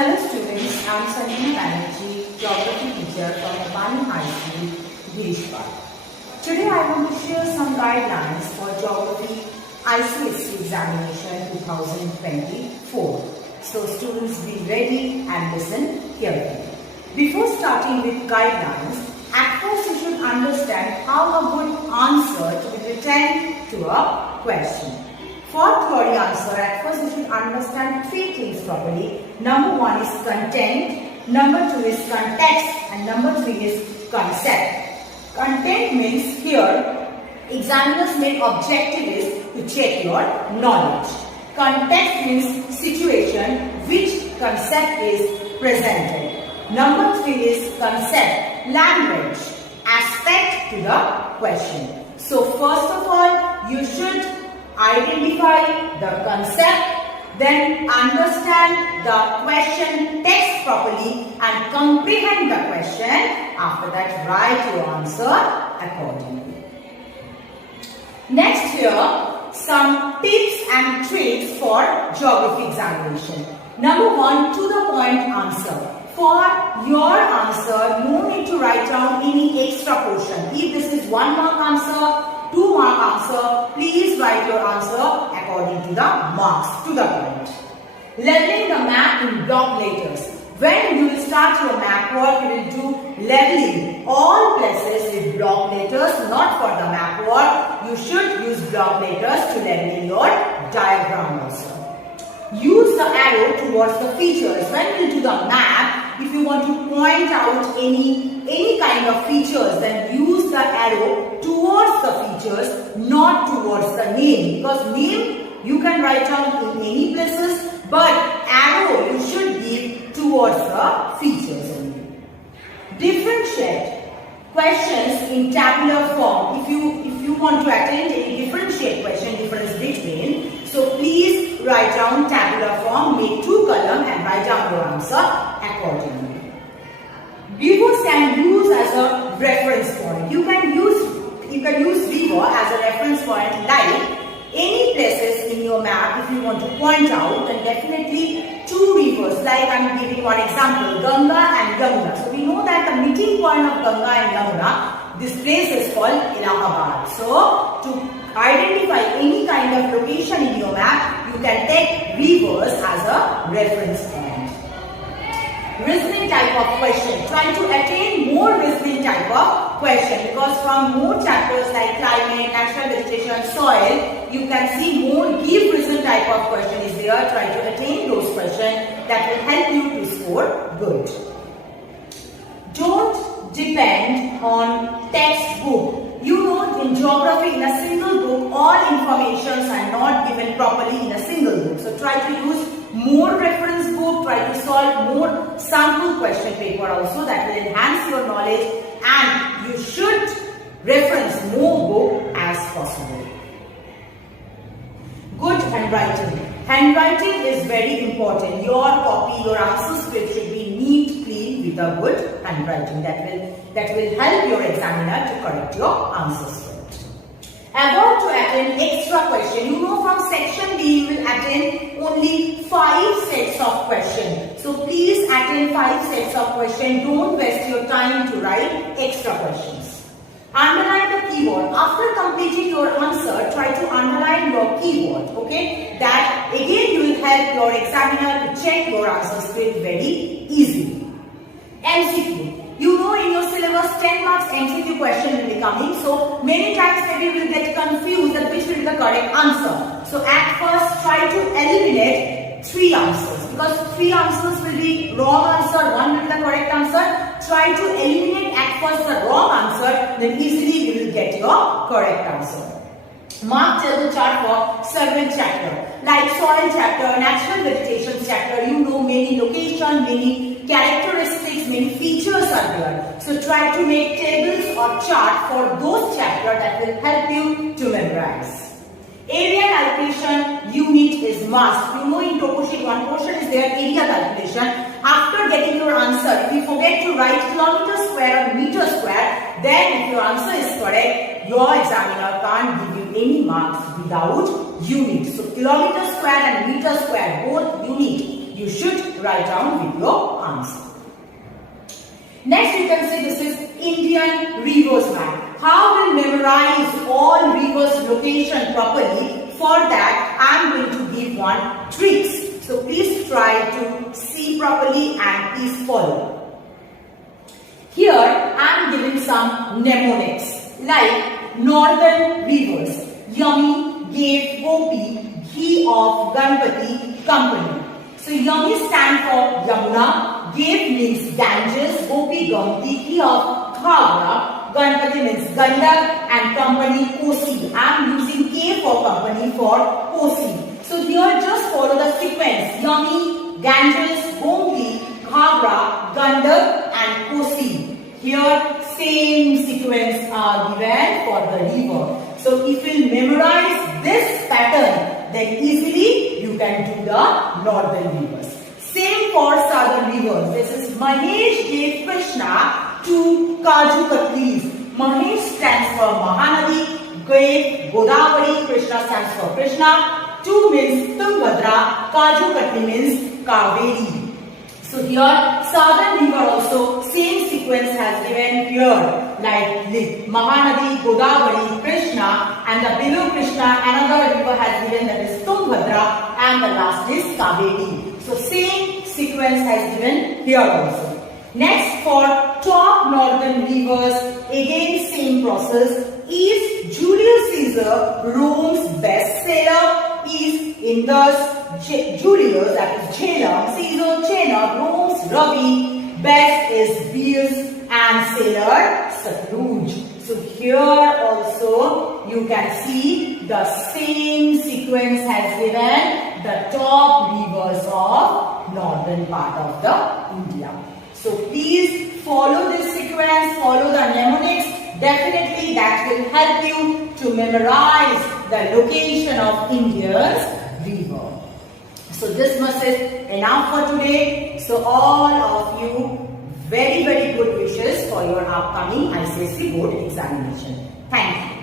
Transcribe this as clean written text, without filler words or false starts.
Hello students, I am Sanjana Geography teacher from Nopany High School, Girish. Today I want to share some guidelines for Geography ICSE Examination 2024. So students be ready and listen carefully. Before starting with guidelines, at first you should understand how a good answer to be written to a question. For theory answer, at first you should understand three things properly. Number one is content, number two is context, and number three is concept. Content means here, examiner's main objective is to check your knowledge. Context means situation, which concept is presented. Number three is concept, language, aspect to the question. So first of all, you should identify the concept, then understand the question text properly and comprehend the question. After that, write your answer accordingly. Next here, some tips and tricks for geography examination. Number one, to the point answer. For your answer, no need to write down any extra portion. If this is 1 mark answer, 2 mark answer, please write your answer according to the marks, to the point. Leveling the map in block letters. When you will start your map work, you will do leveling all places with block letters, not for the map work. You should use block letters to level your diagram also. Use the arrow towards the features. When you do the map, if you want to point out any kind of features, then use the arrow towards the features, not towards the name. Because name you can write down in any places, but arrow you should give towards the features only. Differentiate questions in tabular form. If you want to attend any differentiate question, difference between, so please write down tabular form, make 2 columns and write down your answer accordingly. Rivers can use as a reference point. You can use river as a reference point, like any places in your map. If you want to point out, then definitely 2 rivers, like I am giving one example, Ganga and Yamuna. So we know that the meeting point of Ganga and Yamuna, this place is called Allahabad. So to identify any kind of location in your map, you can take rivers as a reference point. Reasoning type of question. Try to attain more reasoning type of question, because from more chapters like climate, natural vegetation, soil, you can see more give reason type of question is there. Try to attain those questions that will help you to score good. Don't depend on textbook. You know, in geography, in a single book, all informations are not given properly in a single book. So try to use more reference book, try to solve more sample question paper also. That will enhance your knowledge, and you should reference more book as possible. Good handwriting. Handwriting is very important. Your copy, your answer script should be neat, clean with a good handwriting. That will help your examiner to correct your answer script. About to attend extra question. You know, from section B you will attend only 5 sets of questions. So please attend 5 sets of questions. Don't waste your time to write extra questions. Underline the keyword. After completing your answer, try to underline your keyword. Okay? That again will help your examiner to check your answer script very easily. MCQ. You know, in your syllabus 10 marks MCQ question will be coming. So many times maybe you will get confused that which will be the correct answer. So at first try to eliminate 3 answers, because 3 answers will be wrong answer, 1 will be the correct answer. Try to eliminate at first the wrong answer, then easily you will get your correct answer. Mark table chart for several chapters, like soil chapter, natural vegetation chapter. You know, many location, many characteristics, many features are there. So try to make tables or chart for those chapters that will help you to memorize. Area calculation unit is must. You know, in topo sheet 1 portion is there area calculation. After getting your answer, if you forget to write kilometer square or meter square, then if your answer is correct, your examiner can't give you any marks without unit. So kilometer square and meter square, both unit, you should write down with your answer. Next you can say this is Indian rivers map. How will memorize all rivers location properly? For that I am going to give one tricks. So please try to see properly and please follow. Here I am giving some mnemonics like northern rivers. Yummy gave Gopi ghee of Ganpati company. So Yummy stand for Yamuna, gave means Ganges, Gopi Gamti, ghee of Ghagra, Ganpati means Gandak and company Kosi. I am using K for company for Kosi. So here just follow the sequence. Yummy, Ganges, Gomti, Ghagra, Gandak and Kosi. Here same sequence are given for the river. So if you memorize this pattern, then easily you can do the northern rivers. Same for southern rivers. This is Mahesh gave Krishna two Kaju Katlis. Mahesh stands for Mahanadi, gave Godavari, Krishna stands for Krishna. Two means Tungabhadra, Kaju Katli means Kaveri. So here southern river also same sequence has given here like Mahanadi, Godavari, Krishna and the below Krishna another river has given that is Tungabhadra and the last is Kaveri. So same sequence has given here also. Next for top northern rivers again same process. Is Julius Caesar Rome's bestseller? Is Indus Julius, that is Jhelum, Caesar, Chena, Rome's Ravi, best is Beers and sailor Satluj. So here also you can see the same sequence has given the top rivers of northern part of the India. So please follow this sequence, follow the mnemonics. Definitely that will help you to memorize the location of India's river. So this much is enough for today. So all of you very good wishes for your upcoming ICSE board examination. Thank you.